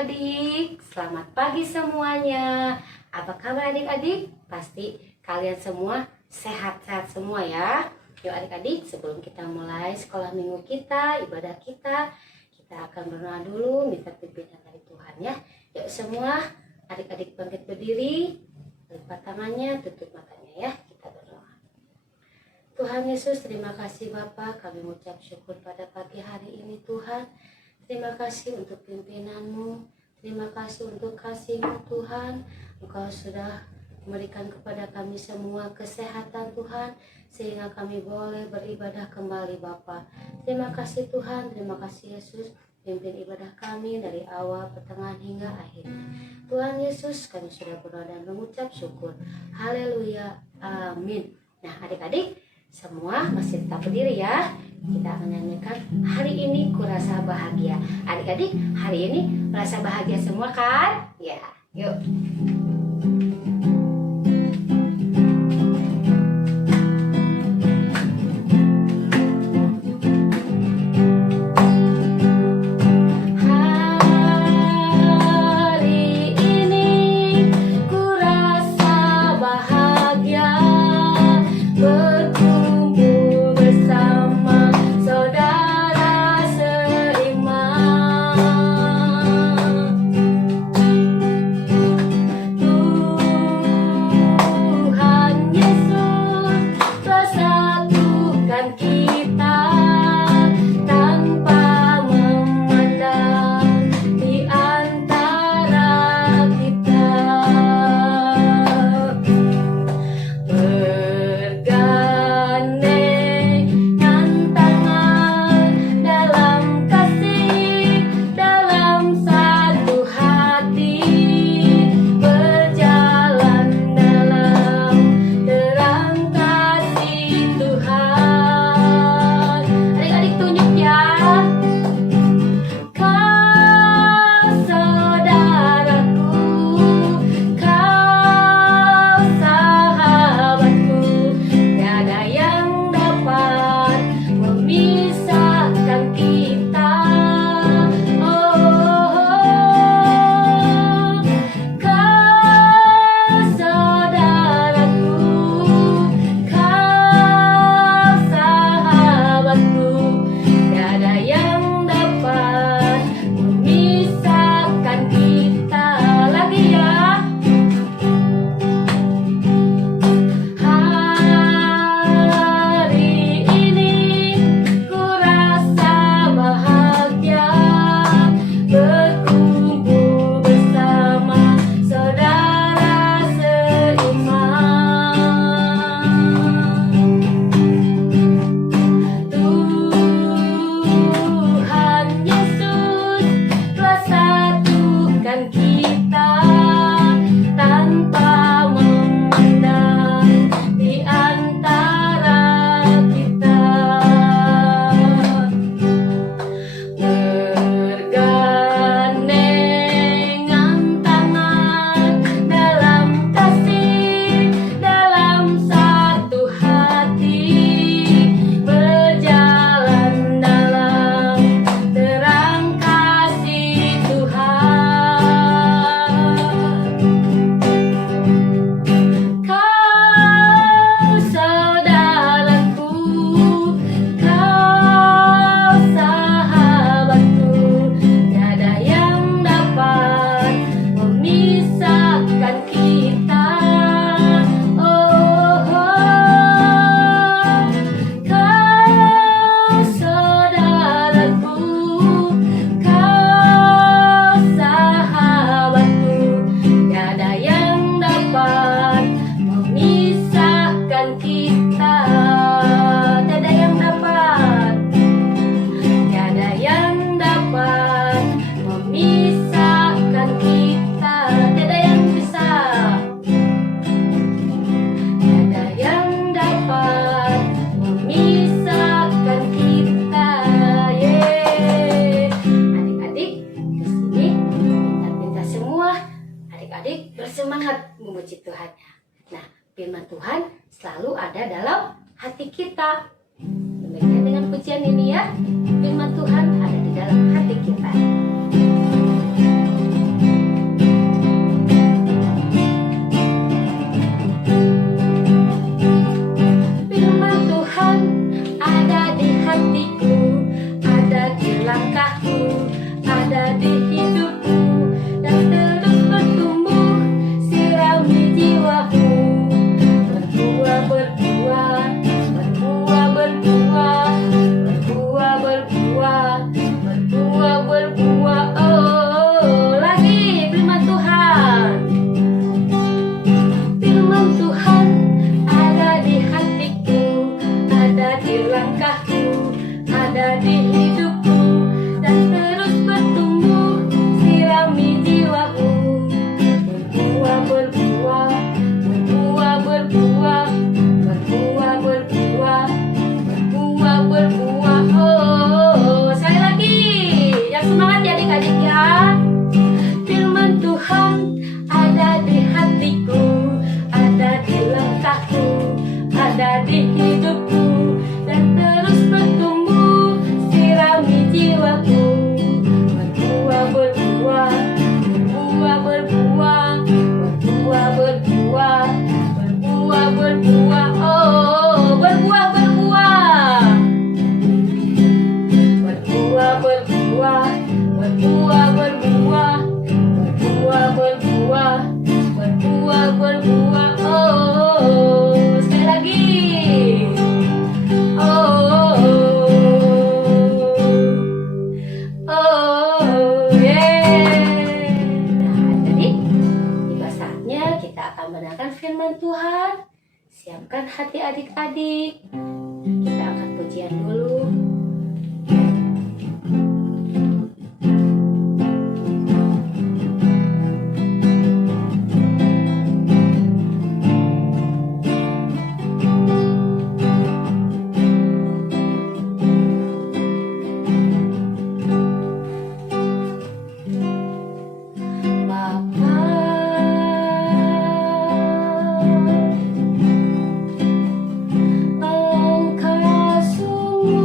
adik-adik, selamat pagi semuanya. Apa kabar adik-adik? Pasti kalian semua sehat-sehat semua ya. Yuk adik-adik, sebelum kita mulai sekolah minggu kita, ibadah kita akan berdoa dulu, minta pimpinan dari Tuhan ya. Yuk semua adik-adik bangkit berdiri, lipat tangannya, tutup matanya ya. Kita berdoa. Tuhan Yesus, terima kasih Bapa, kami mengucap syukur pada pagi hari ini Tuhan. Terima kasih untuk pimpinan-Mu, terima kasih untuk kasih-Mu Tuhan. Engkau sudah memberikan kepada kami semua kesehatan Tuhan, sehingga kami boleh beribadah kembali Bapa. Terima kasih Tuhan, terima kasih Yesus, pimpin ibadah kami dari awal, pertengahan hingga akhirnya. Tuhan Yesus, kami sudah berdoa dan mengucap syukur. Haleluya, amin. Nah adik-adik, semua masih tetap berdiri ya. Kita akan nyanyikan hari ini kurasa bahagia. Adik-adik, hari ini merasa bahagia semua kan? Ya, yuk. memuji Tuhan. Nah, firman Tuhan selalu ada dalam hati kita. Demikian dengan pujian ini ya, firman Tuhan ada di dalam hati kita. berbuah. Oh, sekali lagi. Yang semangat ya adik-adik ya. Firman Tuhan ada di hatiku, ada di langkahku, ada di hidupku, dan terus bertumbuh, sirami jiwaku. Berbuah, berbuah, berbuah, berbuah, berbuah, berbuah, berbuah, berbuah. Oh, berbuah, berbuah, berbuah, berbuah, berbuah, berbuah, berbuah, berbuah, berbuah, berbuah. Oh, sekali lagi. Oh, oh, yeah. Nah, jadi tiba saatnya kita akan mendengarkan firman Tuhan. Siapkan hati adik-adik. Kita angkat pujian dulu. Engkau sungguh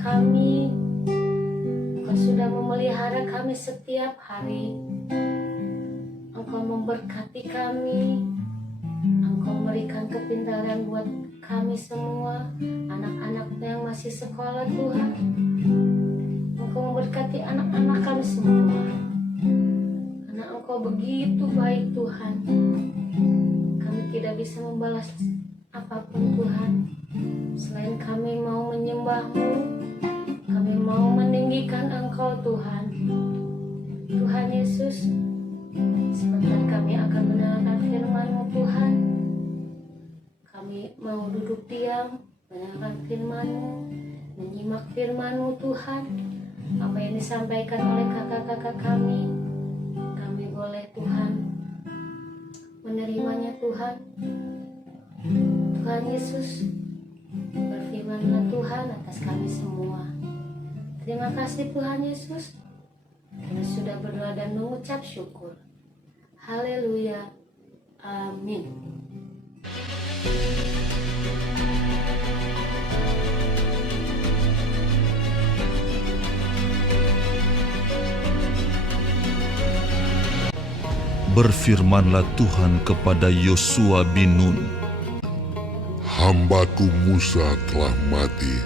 kami. Engkau sudah memelihara kami setiap hari. Engkau memberkati kami. Engkau memberikan kepintaran buat kami semua, anak-anak yang masih sekolah Tuhan. Engkau memberkati anak-anak kami semua. Karena Engkau begitu baik Tuhan. Kami tidak bisa membalas apapun Tuhan. Selain kami mau menyembah-Mu, kami mau meninggikan Engkau Tuhan. Tuhan Yesus, sebentar kami akan mendengarkan firman-Mu Tuhan. Kami mau duduk diam, mendengarkan firman-Mu, menyimak firman-Mu Tuhan. Apa yang disampaikan oleh kakak-kakak kami boleh Tuhan menerimanya Tuhan. Tuhan Yesus, berfirmanlah Tuhan atas kami semua. Terima kasih Tuhan Yesus. Kami sudah berdoa dan mengucap syukur. Haleluya. Amin. Berfirmanlah Tuhan kepada Yosua bin Nun, Hambaku Musa telah mati.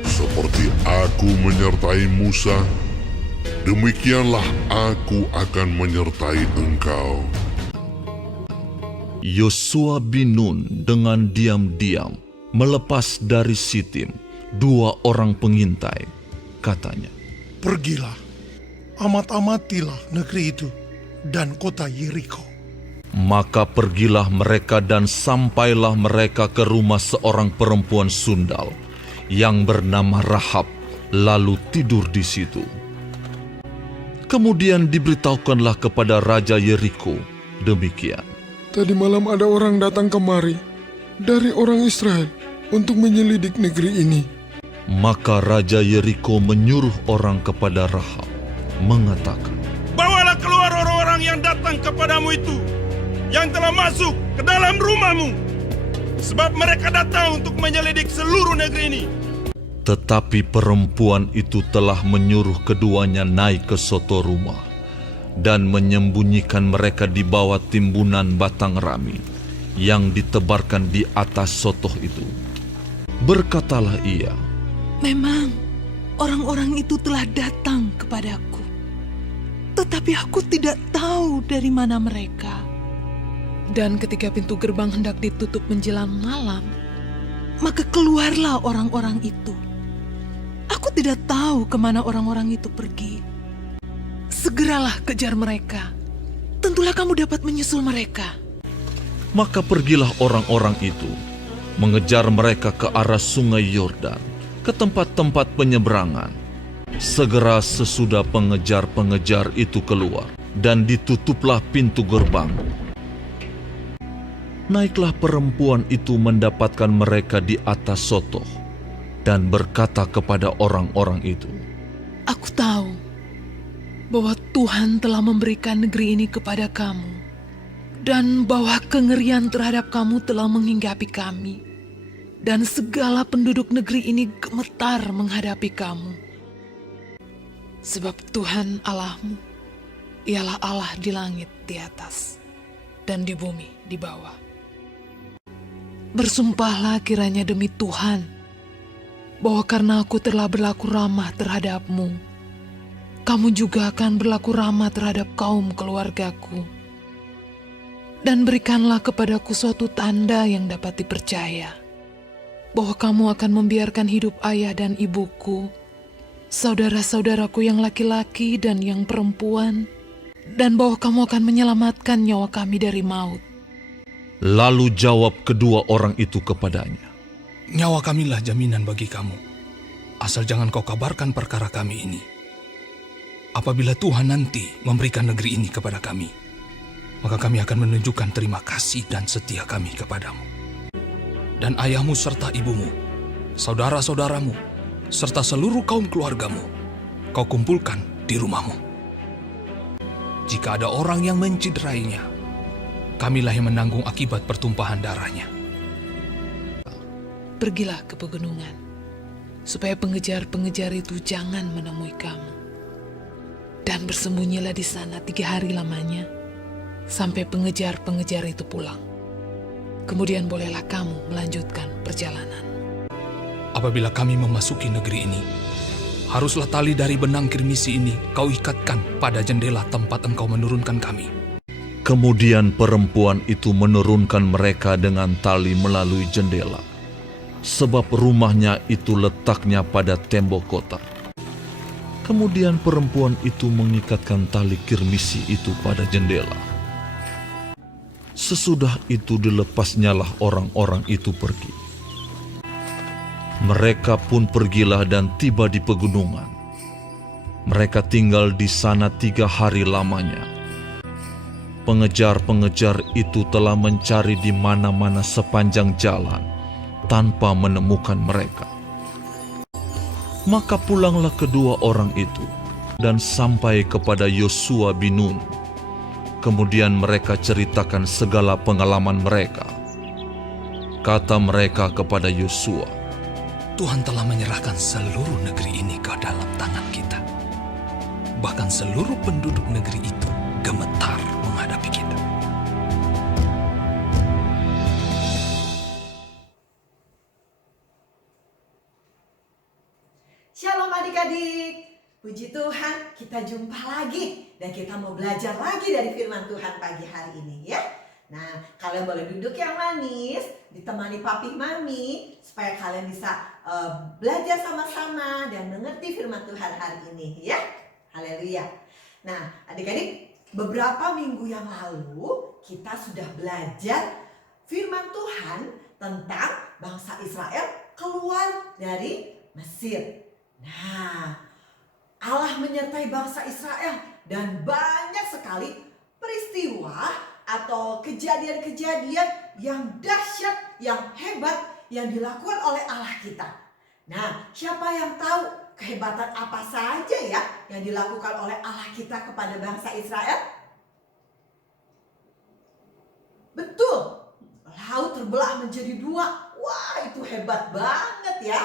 Seperti aku menyertai Musa, demikianlah aku akan menyertai engkau. Yosua bin Nun dengan diam-diam melepas dari Sitim 2 orang pengintai. Katanya, Pergilah, amat-amatilah negeri itu dan kota Yeriko. maka pergilah mereka dan sampailah mereka ke rumah seorang perempuan sundal yang bernama Rahab, lalu tidur di situ. Kemudian diberitahukanlah kepada Raja Yeriko demikian. Tadi malam ada orang datang kemari dari orang Israel untuk menyelidik negeri ini. Maka Raja Yeriko menyuruh orang kepada Rahab, mengatakan, Bawalah keluar orang-orang yang datang kepadamu itu, yang telah masuk ke dalam rumahmu, sebab mereka datang untuk menyelidik seluruh negeri ini. Tetapi perempuan itu telah menyuruh keduanya naik ke soto rumah dan menyembunyikan mereka di bawah timbunan batang rami yang ditebarkan di atas sotoh itu. Berkatalah ia, Memang orang-orang itu telah datang kepadaku, tetapi aku tidak tahu dari mana mereka. Dan ketika pintu gerbang hendak ditutup menjelang malam, maka keluarlah orang-orang itu. Aku tidak tahu kemana orang-orang itu pergi. Segeralah kejar mereka. Tentulah kamu dapat menyusul mereka. Maka pergilah orang-orang itu, mengejar mereka ke arah sungai Yordan, ke tempat-tempat penyeberangan. Segera sesudah pengejar-pengejar itu keluar, dan ditutuplah pintu gerbang. Naiklah perempuan itu mendapatkan mereka di atas sotoh, dan berkata kepada orang-orang itu, Aku tahu bahwa Tuhan telah memberikan negeri ini kepada kamu, dan bahwa kengerian terhadap kamu telah menghinggapi kami, dan segala penduduk negeri ini gemetar menghadapi kamu. Sebab Tuhan Allahmu, ialah Allah di langit di atas, dan di bumi di bawah. Bersumpahlah kiranya demi Tuhan, bahwa karena aku telah berlaku ramah terhadapmu, kamu juga akan berlaku ramah terhadap kaum keluargaku. Dan berikanlah kepadaku suatu tanda yang dapat dipercaya, bahwa kamu akan membiarkan hidup ayah dan ibuku, saudara-saudaraku yang laki-laki dan yang perempuan, dan bahwa kamu akan menyelamatkan nyawa kami dari maut. Lalu jawab kedua orang itu kepadanya, Nyawa kamilah jaminan bagi kamu, asal jangan kau kabarkan perkara kami ini. Apabila Tuhan nanti memberikan negeri ini kepada kami, maka kami akan menunjukkan terima kasih dan setia kami kepadamu. Dan ayahmu serta ibumu, saudara-saudaramu, serta seluruh kaum keluargamu, kau kumpulkan di rumahmu. Jika ada orang yang menciderainya, kamilah yang menanggung akibat pertumpahan darahnya. Pergilah ke pegunungan, supaya pengejar-pengejar itu jangan menemui kamu. Dan bersembunyilah di sana 3 hari lamanya, sampai pengejar-pengejar itu pulang. Kemudian bolehlah kamu melanjutkan perjalanan. Apabila kami memasuki negeri ini, haruslah tali dari benang kirmisi ini kau ikatkan pada jendela tempat engkau menurunkan kami. Kemudian perempuan itu menurunkan mereka dengan tali melalui jendela, sebab rumahnya itu letaknya pada tembok kota. Kemudian perempuan itu mengikatkan tali kirmisi itu pada jendela. Sesudah itu dilepasnyalah orang-orang itu pergi. Mereka pun pergilah dan tiba di pegunungan. Mereka tinggal di sana 3 hari lamanya. Pengejar-pengejar itu telah mencari di mana-mana sepanjang jalan tanpa menemukan mereka. Maka pulanglah kedua orang itu dan sampai kepada Yosua bin Nun. Kemudian mereka ceritakan segala pengalaman mereka. Kata mereka kepada Yosua, Tuhan telah menyerahkan seluruh negeri ini ke dalam tangan kita. Bahkan seluruh penduduk negeri itu gemetar menghadapi kita. Shalom adik-adik, puji Tuhan kita jumpa lagi dan kita mau belajar lagi dari firman Tuhan pagi hari ini ya. Nah, kalian boleh duduk yang manis, ditemani papi mami supaya kalian bisa belajar sama-sama dan mengerti firman Tuhan hari ini ya. Haleluya. Nah, adik-adik, beberapa minggu yang lalu kita sudah belajar firman Tuhan tentang bangsa Israel keluar dari Mesir. Nah, Allah menyertai bangsa Israel dan banyak sekali peristiwa atau kejadian-kejadian yang dahsyat, yang hebat yang dilakukan oleh Allah kita. Nah, siapa yang tahu kehebatan apa saja ya yang dilakukan oleh Allah kita kepada bangsa Israel? Betul, laut terbelah menjadi 2. Wah, itu hebat banget ya.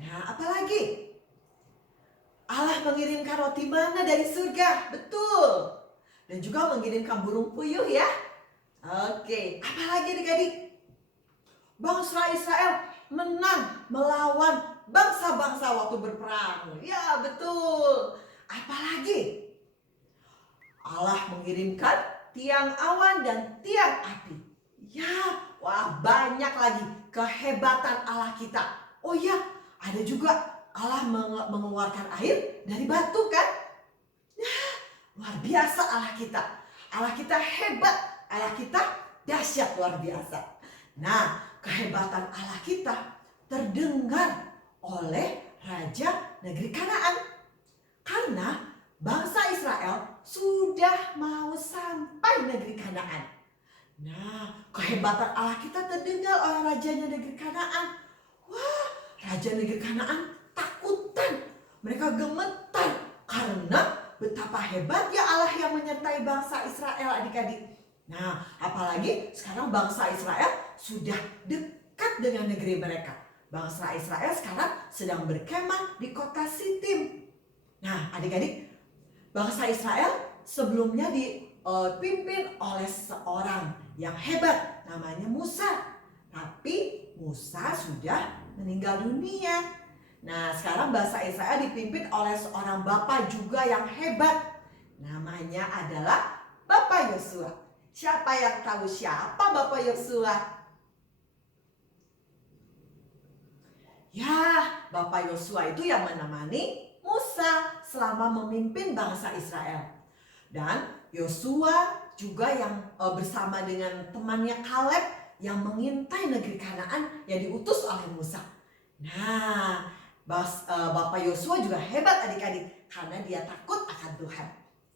Nah, apalagi? Allah mengirimkan roti mana dari surga, betul. Dan juga mengirimkan burung puyuh ya. Oke, apalagi adik-adik? Bangsa Israel menang melawan bangsa-bangsa waktu berperang. Ya, betul. Apalagi? Allah mengirimkan tiang awan dan tiang api. Ya, wah banyak lagi kehebatan Allah kita. Oh ya, ada juga Allah mengeluarkan air dari batu kan? Nah, luar biasa Allah kita. Allah kita hebat, Allah kita dahsyat luar biasa. Nah, kehebatan Allah kita terdengar oleh Raja Negeri Kanaan. Karena bangsa Israel sudah mau sampai negeri Kanaan. Nah, kehebatan Allah kita terdengar oleh Rajanya Negeri Kanaan. Wah, Raja Negeri Kanaan takutan, mereka gemetar karena betapa hebatnya Allah yang menyertai bangsa Israel adik-adik. Nah, apalagi sekarang bangsa Israel sudah dekat dengan negeri mereka. Bangsa Israel sekarang sedang berkemah di kota Sitim. Nah, adik-adik, bangsa Israel sebelumnya dipimpin oleh seorang yang hebat namanya Musa. Tapi Musa sudah meninggal dunia. Nah, sekarang bangsa Israel dipimpin oleh seorang bapak juga yang hebat. Namanya adalah Bapak Yosua. Siapa yang tahu siapa Bapak Yosua? Ya, Bapak Yosua itu yang menemani Musa selama memimpin bangsa Israel. Dan Yosua juga yang bersama dengan temannya Kaleb yang mengintai negeri Kanaan yang diutus oleh Musa. Nah, Bapak Yosua juga hebat adik-adik karena dia takut akan Tuhan.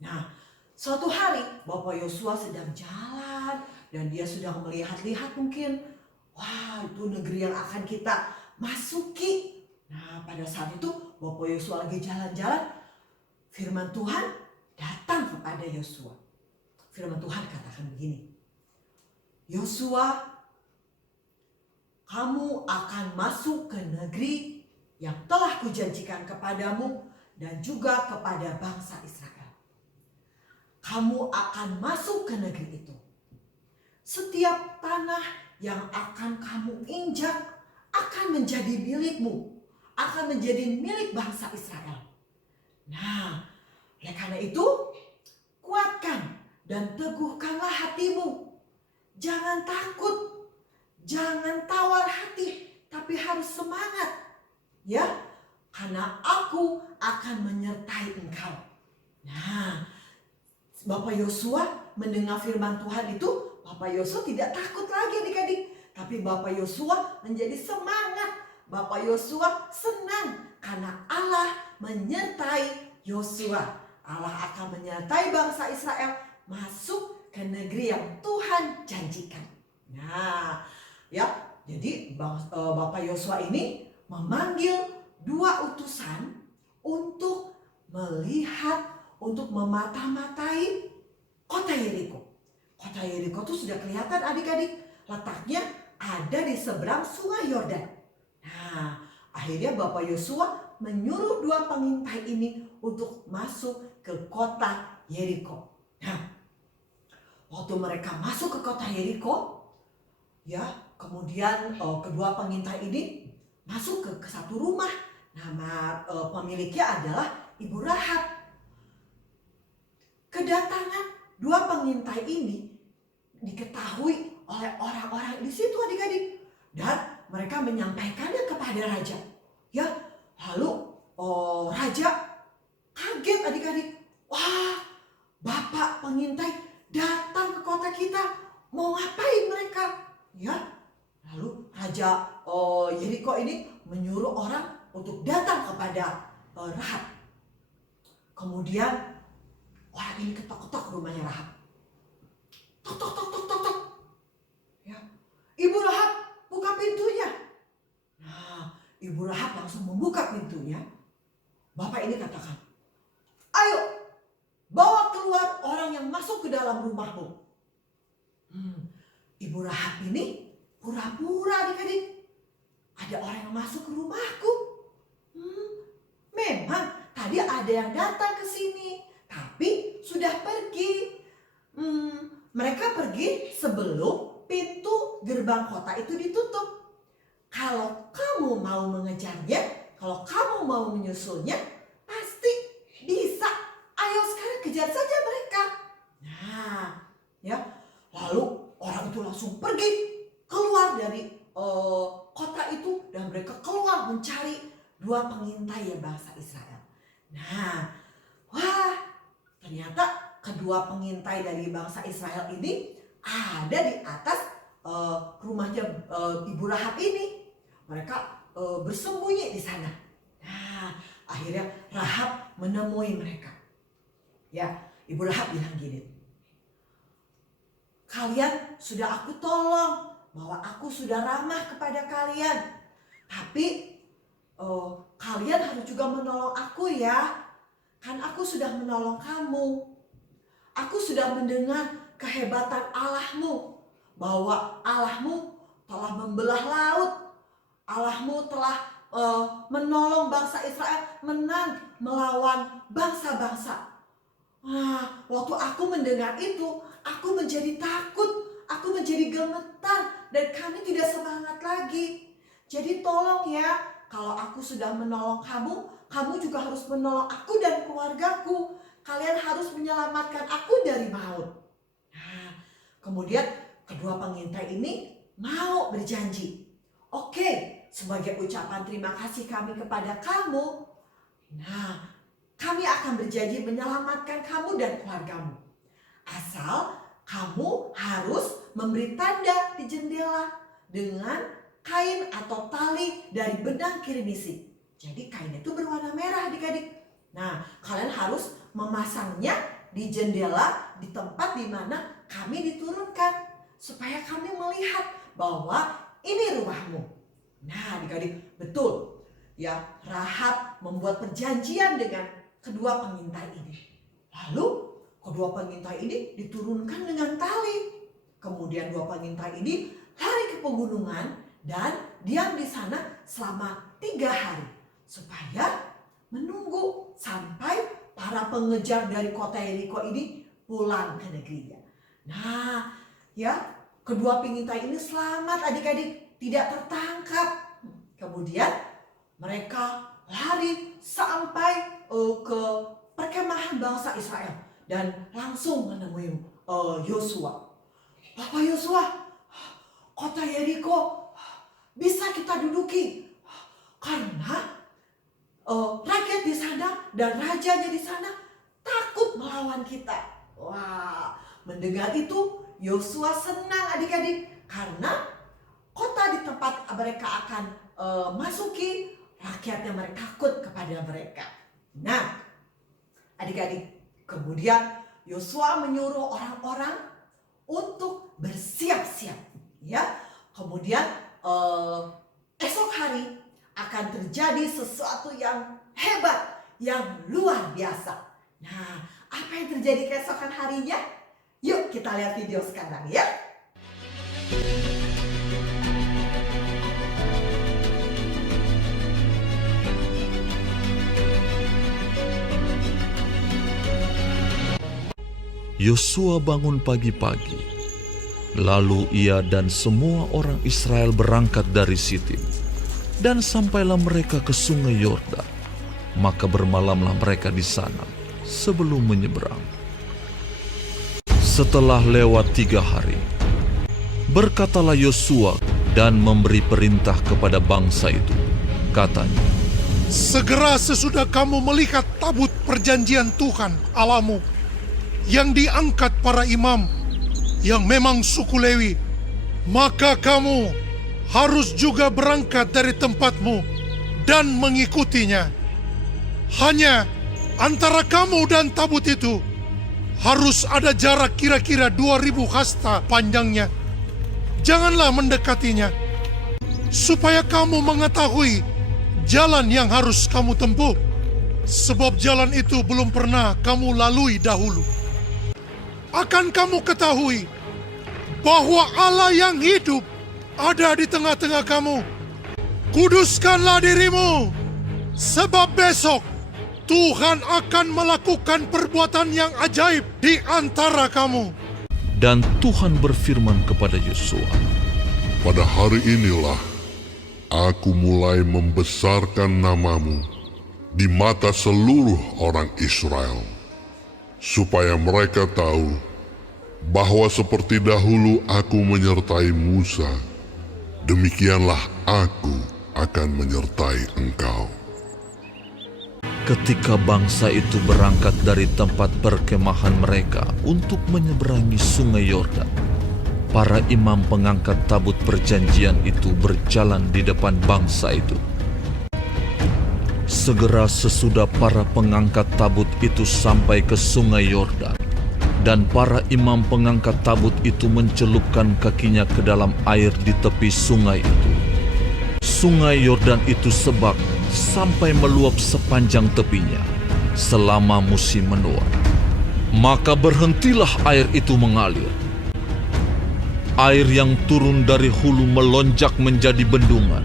Nah, suatu hari Bapak Yosua sedang jalan dan dia sedang melihat-lihat mungkin, wah itu negeri yang akan kita masuki. Nah, pada saat itu Bapak Yosua lagi jalan-jalan, firman Tuhan datang kepada Yosua. Firman Tuhan katakan begini, Yosua, kamu akan masuk ke negeri yang telah kujanjikan kepadamu dan juga kepada bangsa Israel. Kamu akan masuk ke negeri itu. Setiap tanah yang akan kamu injak akan menjadi milikmu, akan menjadi milik bangsa Israel. Nah, oleh karena itu, kuatkan dan teguhkanlah hatimu. Jangan takut, jangan tawar hati, tapi harus semangat. Ya, karena aku akan menyertai engkau. Nah, Bapak Yosua mendengar firman Tuhan itu, Bapak Yosua tidak takut lagi adik-adik. Tapi Bapak Yosua menjadi semangat. Bapak Yosua senang karena Allah menyertai Yosua. Allah akan menyertai bangsa Israel masuk ke negeri yang Tuhan janjikan. Nah, ya, jadi Bapak Yosua ini memanggil 2 utusan untuk melihat, untuk memata-matai kota Yeriko. Kota Yeriko itu sudah kelihatan adik-adik, letaknya ada di seberang sungai Yordan. Nah, akhirnya Bapak Yosua menyuruh 2 pengintai ini untuk masuk ke kota Yeriko. Nah, waktu mereka masuk ke kota Yeriko, ya, kemudian kedua pengintai ini masuk ke satu rumah. Nama pemiliknya adalah Ibu Rahab. Kedatangan 2 pengintai ini diketahui oleh orang-orang di situ adik-adik, dan mereka menyampaikannya kepada raja. Ya, lalu raja kaget adik-adik. Wah, Bapak pengintai datang ke kota kita, mau ngapain mereka? Ya, lalu raja Yeriko ini menyuruh orang untuk datang kepada Rahab. Kemudian orang ini ketok-ketok rumahnya Rahab. Tok tok tok tok tok tok. Ya, Ibu Rahab, buka pintunya. Nah, Ibu Rahab langsung membuka pintunya. Bapak ini katakan, ayo bawa keluar orang yang masuk ke dalam rumahmu. Ibu Rahab ini pura-pura adik-adik. Ada orang yang masuk ke rumahku. Memang tadi ada yang datang ke sini, tapi sudah pergi. Mereka pergi sebelum pintu gerbang kota itu ditutup. Kalau kamu mau mengejarnya, kalau kamu mau menyusulnya, pasti bisa. Ayo sekarang kejar saja mereka. Nah, ya, lalu orang itu langsung pergi keluar dari kota itu, dan mereka keluar mencari 2 pengintai bangsa Israel. Nah, wah, ternyata kedua pengintai dari bangsa Israel ini ada di atas rumahnya Ibu Rahab ini. Mereka bersembunyi di sana. Nah, akhirnya Rahab menemui mereka. Ya, Ibu Rahab bilang gini, kalian sudah aku tolong, bahwa aku sudah ramah kepada kalian. Tapi kalian harus juga menolong aku ya. Kan aku sudah menolong kamu. Aku sudah mendengar kehebatan Allahmu. Bahwa Allahmu telah membelah laut. Allahmu telah menolong bangsa Israel menang melawan bangsa-bangsa. Nah, waktu aku mendengar itu, aku menjadi takut. Aku menjadi gemetar dan kami tidak semangat lagi. Jadi tolong ya, kalau aku sudah menolong kamu, kamu juga harus menolong aku dan keluargaku. Kalian harus menyelamatkan aku dari maut. Nah, kemudian kedua pengintai ini mau berjanji. Oke, sebagai ucapan terima kasih kami kepada kamu, nah, kami akan berjanji menyelamatkan kamu dan keluargamu. Asal kamu harus memberi tanda di jendela dengan kain atau tali dari benang kirmisi. Jadi kain itu berwarna merah adik-adik. Nah, kalian harus memasangnya di jendela di tempat di mana kami diturunkan. Supaya kami melihat bahwa ini rumahmu. Nah adik-adik, betul. Ya, Rahab membuat perjanjian dengan kedua pengintai ini. Lalu kedua pengintai ini diturunkan dengan tali. Kemudian 2 pengintai ini lari ke pegunungan dan diam di sana selama 3 hari. supaya menunggu sampai para pengejar dari kota Yeriko ini pulang ke negerinya. Nah, ya, kedua pengintai ini selamat adik-adik, tidak tertangkap. Kemudian mereka lari sampai ke perkemahan bangsa Israel dan langsung menemui Yosua. Bapak Yosua, kota Yeriko bisa kita duduki karena rakyat di sana dan rajanya di sana takut melawan kita. Wah, mendengar itu Yosua senang adik-adik karena kota di tempat mereka akan masuki, rakyatnya mereka takut kepada mereka. Nah, adik-adik, kemudian Yosua menyuruh orang-orang untuk bersiap-siap, ya. Kemudian esok hari akan terjadi sesuatu yang hebat, yang luar biasa. Nah, apa yang terjadi keesokan harinya? Yuk kita lihat video sekarang ya. Yosua bangun pagi-pagi. Lalu ia dan semua orang Israel berangkat dari Sitim. Dan sampailah mereka ke sungai Yordan. Maka bermalamlah mereka di sana sebelum menyeberang. Setelah lewat 3 hari, berkatalah Yosua dan memberi perintah kepada bangsa itu. Katanya, Segera sesudah kamu melihat tabut perjanjian Tuhan Allahmu yang diangkat para imam yang memang suku Lewi, maka kamu harus juga berangkat dari tempatmu dan mengikutinya. Hanya antara kamu dan tabut itu harus ada jarak kira-kira 2000 hasta panjangnya. Janganlah mendekatinya, supaya kamu mengetahui jalan yang harus kamu tempuh, sebab jalan itu belum pernah kamu lalui dahulu. Akan kamu ketahui bahwa Allah yang hidup ada di tengah-tengah kamu. Kuduskanlah dirimu, sebab besok Tuhan akan melakukan perbuatan yang ajaib di antara kamu. dan Tuhan berfirman kepada Yosua, Pada hari inilah aku mulai membesarkan namamu di mata seluruh orang Israel, supaya mereka tahu bahwa seperti dahulu aku menyertai Musa, demikianlah aku akan menyertai engkau. Ketika bangsa itu berangkat dari tempat perkemahan mereka untuk menyeberangi sungai Yordan, para imam pengangkat tabut perjanjian itu berjalan di depan bangsa itu. Segera sesudah para pengangkat tabut itu sampai ke sungai Yordan, dan para imam pengangkat tabut itu mencelupkan kakinya ke dalam air di tepi sungai itu. Sungai Yordan itu sebak sampai meluap sepanjang tepinya selama musim menuai. Maka berhentilah air itu mengalir. Air yang turun dari hulu melonjak menjadi bendungan,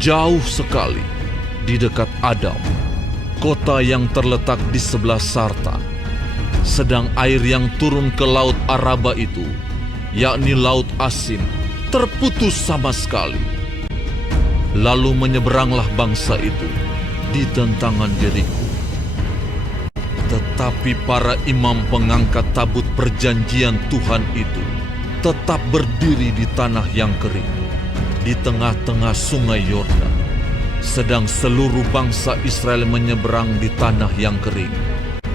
jauh sekali di dekat Adam, kota yang terletak di sebelah Sartan. Sedang air yang turun ke laut Araba itu, yakni laut asin, terputus sama sekali. Lalu menyeberanglah bangsa itu di tentangan Yeriko. Tetapi para imam pengangkat tabut perjanjian Tuhan itu tetap berdiri di tanah yang kering, di tengah-tengah sungai Yordan, sedang seluruh bangsa Israel menyeberang di tanah yang kering,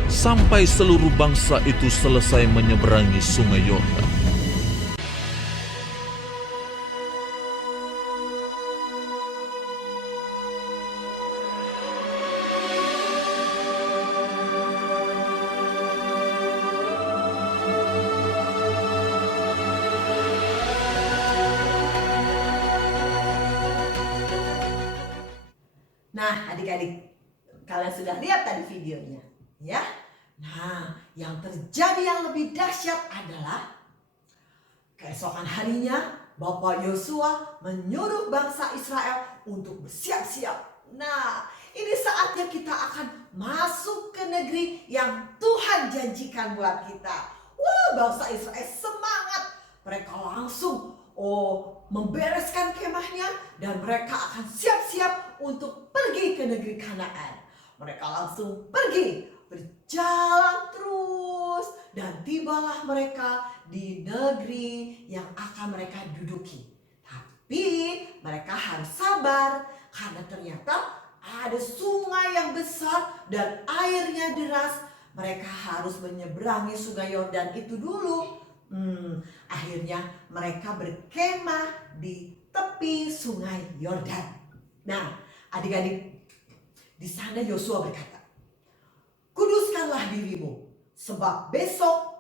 sampai seluruh bangsa itu selesai menyeberangi sungai Yordan. Nah, adik-adik, kalian sudah lihat tadi videonya, ya? Nah, yang terjadi yang lebih dahsyat adalah keesokan harinya Bapak Yosua menyuruh bangsa Israel untuk bersiap-siap. Nah, ini saatnya kita akan masuk ke negeri yang Tuhan janjikan buat kita. Wah, bangsa Israel semangat. Mereka langsung membereskan kemahnya dan mereka akan siap-siap untuk pergi ke negeri Kanaan. Mereka langsung pergi, berjalan terus, dan tibalah mereka di negeri yang akan mereka duduki. Tapi mereka harus sabar karena ternyata ada sungai yang besar dan airnya deras. Mereka harus menyeberangi sungai Yordan itu dulu. Akhirnya mereka berkemah di tepi sungai Yordan. Nah, adik-adik, di sana Yosua berkata, "Kuduskanlah dirimu, sebab besok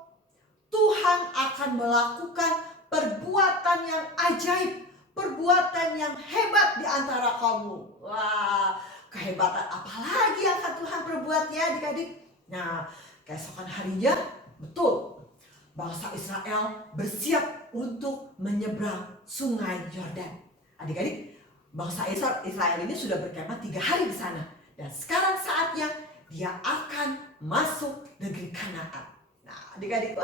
Tuhan akan melakukan perbuatan yang ajaib, perbuatan yang hebat di antara kamu." Wah, kehebatan apa lagi yang akan Tuhan perbuat ya adik-adik? Nah, keesokan harinya, betul, bangsa Israel bersiap untuk menyeberang sungai Yordan. Adik-adik, bangsa Israel ini sudah berkemah 3 hari di sana. Dan sekarang saatnya dia akan masuk negeri Kanaan. Nah, adik-adik,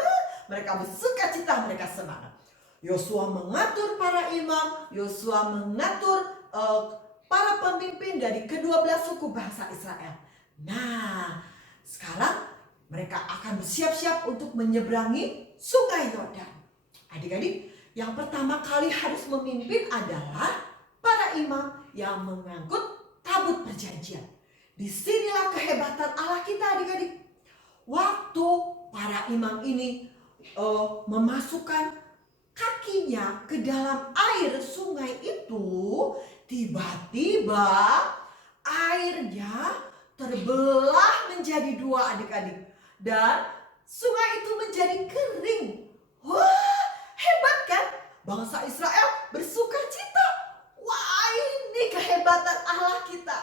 mereka bersuka cita, mereka semangat. Yosua mengatur para imam, Yosua mengatur para pemimpin dari ke-12 suku bangsa Israel. Nah, sekarang mereka akan bersiap-siap untuk menyeberangi sungai Yordan. Adik-adik, yang pertama kali harus memimpin adalah para imam yang mengangkut tabut perjanjian. Disinilah kehebatan Allah kita adik-adik. Waktu para imam ini memasukkan kakinya ke dalam air sungai itu, tiba-tiba airnya terbelah menjadi 2 adik-adik. Dan sungai itu menjadi kering. Wah, hebat kan? Bangsa Israel bersuka cita. Wah, ini kehebatan Allah kita.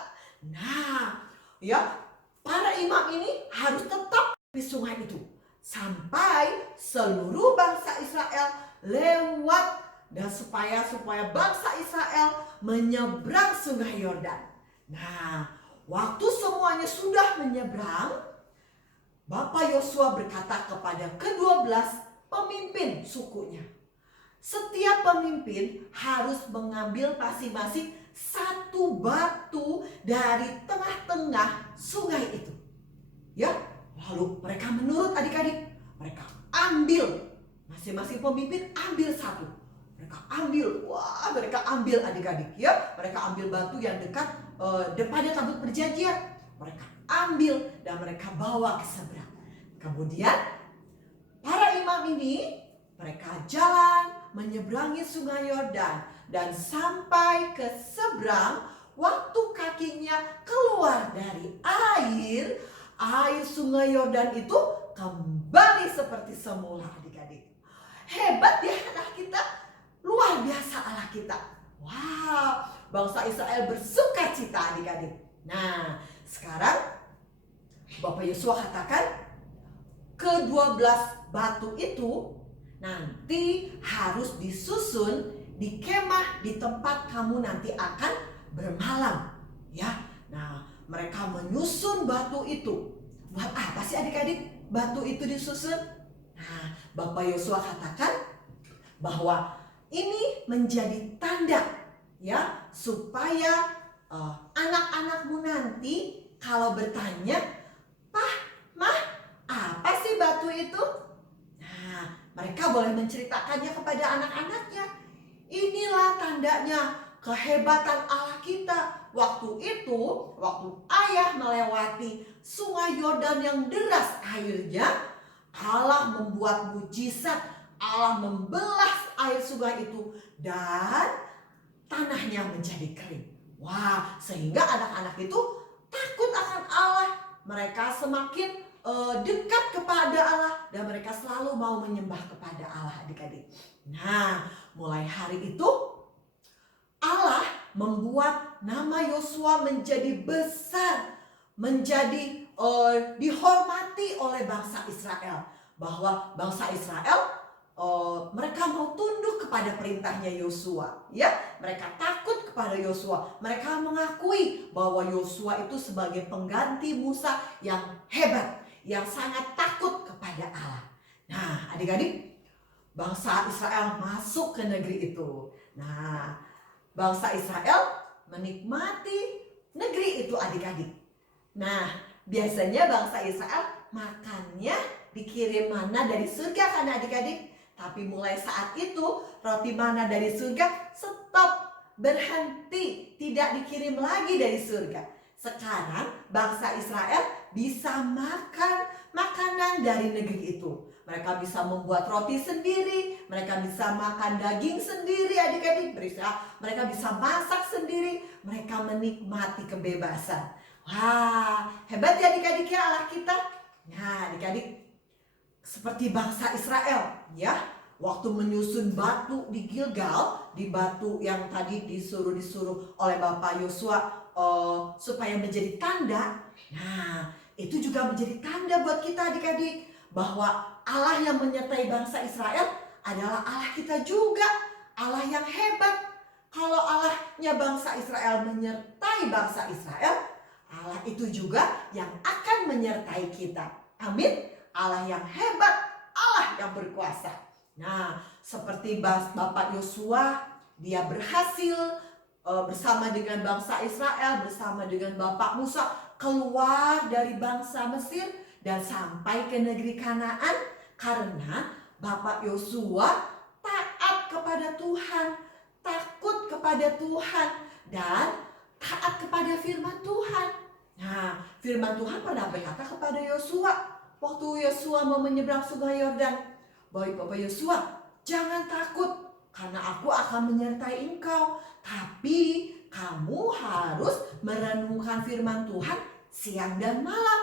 Nah, ya, para imam ini harus tetap di sungai itu sampai seluruh bangsa Israel lewat, dan supaya bangsa Israel menyeberang sungai Yordan. Nah, waktu semuanya sudah menyeberang, Bapak Yosua berkata kepada ke-12 pemimpin sukunya, setiap pemimpin harus mengambil masing-masing 1 batu dari tengah-tengah sungai itu. Ya, lalu mereka menurut adik-adik. Mereka ambil, masing-masing pemimpin ambil 1. Mereka ambil adik-adik ya. Mereka ambil batu yang dekat depannya tabut perjanjian. Mereka ambil dan mereka bawa ke seberang. Kemudian para imam ini mereka jalan menyeberangi sungai Yordan. Dan sampai ke seberang, waktu kakinya keluar dari air sungai Yordan itu kembali seperti semula adik-adik. Hebat ya anak kita, luar biasa Allah kita. Wow, bangsa Israel bersuka cita adik-adik. Nah, sekarang Bapak Yosua katakan ke-12 batu itu nanti harus disusun di kemah di tempat kamu nanti akan bermalam, ya. Nah, mereka menyusun batu itu. Buat apa sih adik-adik batu itu disusun? Nah, Bapak Yosua katakan bahwa ini menjadi tanda, ya, supaya anak-anakmu nanti kalau bertanya, "Pah, Mah, apa sih batu itu?" Nah, mereka boleh menceritakannya kepada anak-anaknya. Inilah tandanya kehebatan Allah kita. Waktu itu, waktu ayah melewati sungai Yordan yang deras airnya, Allah membuat mujizat. Allah membelah air sungai itu dan tanahnya menjadi kering. Wah, sehingga anak-anak itu takut akan Allah. Mereka semakin dekat kepada Allah dan mereka selalu mau menyembah kepada Allah adik-adik. Nah, mulai hari itu Allah membuat nama Yosua menjadi besar, menjadi dihormati oleh bangsa Israel. Bahwa bangsa Israel mereka mau tunduk kepada perintahnya Yosua, ya. Mereka takut kepada Yosua. Mereka mengakui bahwa Yosua itu sebagai pengganti Musa yang hebat, yang sangat takut kepada Allah. Nah, adik-adik, bangsa Israel masuk ke negeri itu. Nah, bangsa Israel menikmati negeri itu, adik-adik. Nah, biasanya bangsa Israel makannya dikirim mana dari surga kan adik-adik. Tapi mulai saat itu roti mana dari surga stop, berhenti, tidak dikirim lagi dari surga. Sekarang bangsa Israel bisa makan makanan dari negeri itu. Mereka bisa membuat roti sendiri, mereka bisa makan daging sendiri adik-adik, mereka bisa masak sendiri, mereka menikmati kebebasan. Wah, hebat ya adik-adik ya Allah kita. Nah adik-adik, seperti bangsa Israel, ya, waktu menyusun batu di Gilgal, di batu yang tadi disuruh oleh Bapak Yosua supaya menjadi tanda. Nah, itu juga menjadi tanda buat kita adik-adik, bahwa Allah yang menyertai bangsa Israel adalah Allah kita juga, Allah yang hebat. Kalau Allahnya bangsa Israel menyertai bangsa Israel, Allah itu juga yang akan menyertai kita. Amin. Allah yang hebat, Allah yang berkuasa. Nah, seperti Bapak Yosua, dia berhasil bersama dengan bangsa Israel, bersama dengan Bapak Musa keluar dari bangsa Mesir dan sampai ke negeri Kanaan karena Bapak Yosua taat kepada Tuhan, takut kepada Tuhan, dan taat kepada firman Tuhan. Nah, firman Tuhan pernah berkata kepada Yosua, waktu Yosua mau menyeberang sungai Yordan, "Baik Bapak Yosua, jangan takut karena aku akan menyertai engkau. Tapi kamu harus merenungkan firman Tuhan siang dan malam.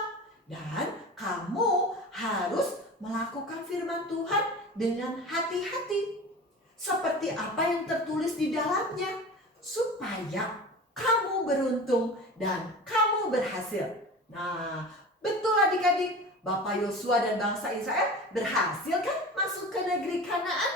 Dan kamu harus melakukan firman Tuhan dengan hati-hati. Seperti apa yang tertulis di dalamnya. Supaya kamu beruntung dan kamu berhasil." Nah, betul adik-adik. Bapak Yosua dan bangsa Israel berhasil kan masuk ke negeri Kanaan?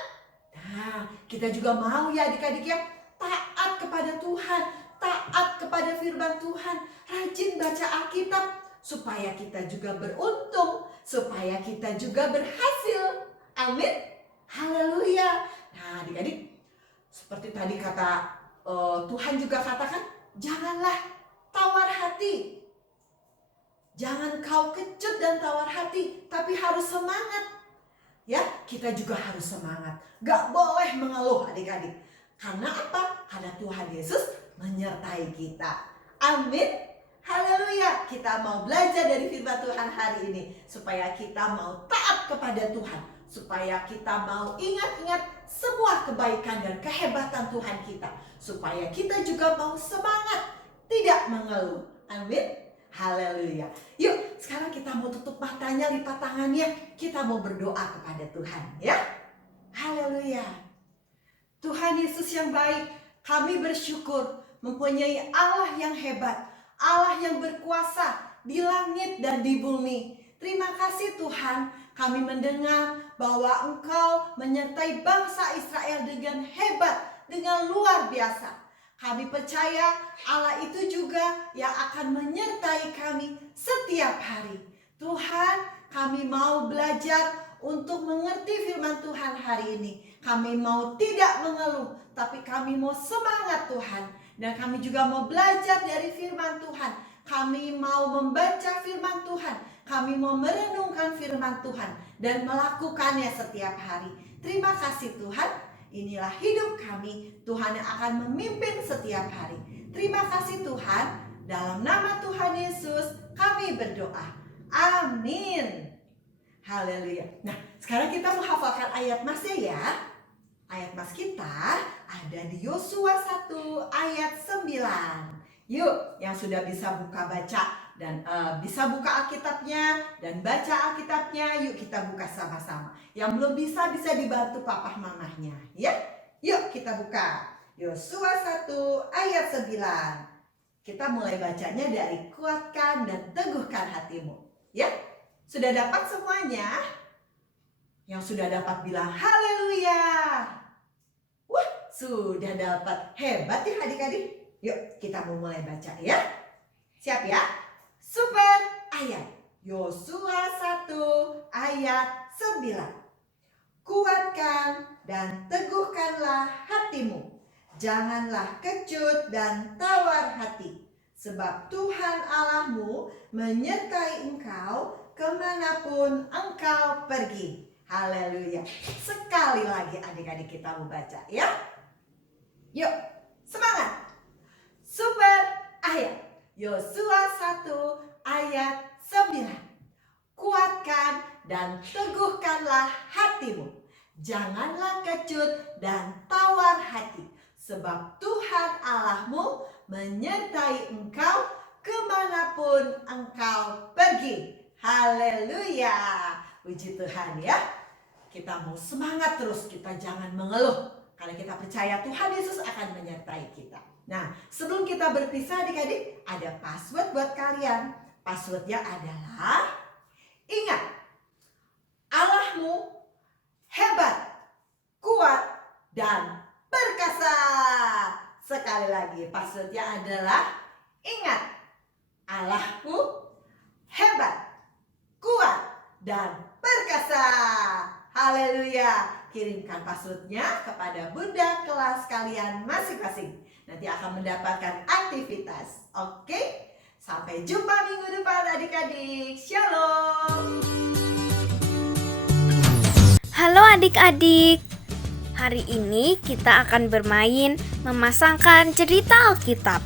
Nah, kita juga mau ya adik-adik ya, taat kepada Tuhan, taat kepada firman Tuhan, rajin baca Alkitab, supaya kita juga beruntung, supaya kita juga berhasil. Amin. Haleluya. Nah adik-adik, seperti tadi kata Tuhan juga katakan, janganlah tawar hati. Jangan kau kecut dan tawar hati, tapi harus semangat. Ya, kita juga harus semangat. Gak boleh mengeluh adik-adik. Karena apa? Karena Tuhan Yesus menyertai kita. Amin. Haleluya. Kita mau belajar dari firman Tuhan hari ini. Supaya kita mau taat kepada Tuhan. Supaya kita mau ingat-ingat semua kebaikan dan kehebatan Tuhan kita. Supaya kita juga mau semangat, tidak mengeluh. Amin. Haleluya. Yuk, sekarang kita mau tutup matanya, lipat tangannya. Kita mau berdoa kepada Tuhan, ya. Haleluya. Tuhan Yesus yang baik, kami bersyukur mempunyai Allah yang hebat, Allah yang berkuasa di langit dan di bumi. Terima kasih Tuhan, kami mendengar bahwa Engkau menyertai bangsa Israel dengan hebat, dengan luar biasa. Kami percaya Allah itu juga yang akan menyertai kami setiap hari. Tuhan, kami mau belajar untuk mengerti firman Tuhan hari ini. Kami mau tidak mengeluh, tapi kami mau semangat Tuhan. Dan kami juga mau belajar dari firman Tuhan. Kami mau membaca firman Tuhan. Kami mau merenungkan firman Tuhan dan melakukannya setiap hari. Terima kasih Tuhan. Inilah hidup kami, Tuhan yang akan memimpin setiap hari. Terima kasih Tuhan, dalam nama Tuhan Yesus kami berdoa. Amin. Haleluya. Nah, sekarang kita mau hafalkan ayat masnya ya. Ayat mas kita ada di Yosua 1 ayat 9. Yuk, yang sudah bisa buka baca dan bisa buka Alkitabnya dan baca Alkitabnya, yuk kita buka sama-sama. Yang belum bisa dibantu papa mamahnya, ya. Yuk kita buka Yosua 1 ayat 9. Kita mulai bacanya dari kuatkan dan teguhkan hatimu, ya. Sudah dapat semuanya? Yang sudah dapat bilang haleluya. Wah, sudah dapat. Hebat ya adik-adik. Yuk kita mau mulai baca ya. Siap ya? Super ayat. Yosua 1 ayat 9. Kuatkan dan teguhkanlah hatimu. Janganlah kecut dan tawar hati. Sebab Tuhan Allahmu menyertai engkau kemanapun engkau pergi. Haleluya. Sekali lagi adik-adik kita mau baca ya. Yuk, semangat. Super ayat. Yosua 1 ayat 9. Kuatkan dan teguhkanlah hatimu. Janganlah kecut dan tawar hati. Sebab Tuhan Allahmu menyertai engkau kemanapun engkau pergi. Haleluya. Puji Tuhan ya. Kita mau semangat terus, kita jangan mengeluh. Karena kita percaya Tuhan Yesus akan menyertai kita. Nah, sebelum kita berpisah adik-adik, ada password buat kalian. Passwordnya adalah, ingat, Allahmu hebat, kuat, dan perkasa. Sekali lagi, passwordnya adalah, ingat, Allahku hebat, kuat, dan perkasa. Haleluya. Kirimkan passwordnya kepada bunda kelas kalian masing-masing. Nanti akan mendapatkan aktivitas. Oke? Sampai jumpa minggu depan adik-adik. Shalom. Halo adik-adik. Hari ini kita akan bermain memasangkan cerita Alkitab.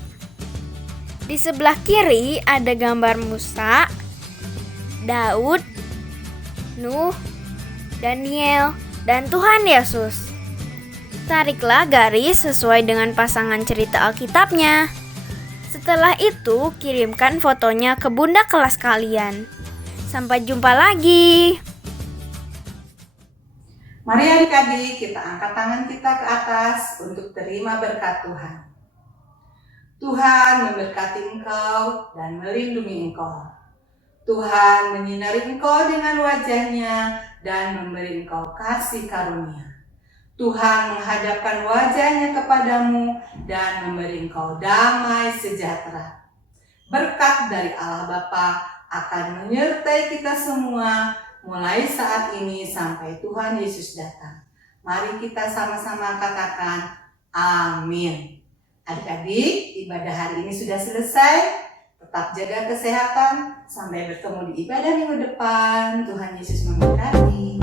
Di sebelah kiri ada gambar Musa, Daud, Nuh, Daniel, dan Tuhan Yesus. Tariklah garis sesuai dengan pasangan cerita Alkitabnya. Setelah itu, kirimkan fotonya ke bunda kelas kalian. Sampai jumpa lagi. Mari adik-adik kita angkat tangan kita ke atas untuk terima berkat Tuhan. Tuhan memberkati engkau dan melindungi engkau. Tuhan menyinari engkau dengan wajah-Nya dan memberi engkau kasih karunia. Tuhan menghadapkan wajah-Nya kepadamu dan memberi engkau damai sejahtera. Berkat dari Allah Bapa akan menyertai kita semua mulai saat ini sampai Tuhan Yesus datang. Mari kita sama-sama katakan amin. Adik-adik, ibadah hari ini sudah selesai. Tetap jaga kesehatan. Sampai bertemu di ibadah minggu depan. Tuhan Yesus memberkati.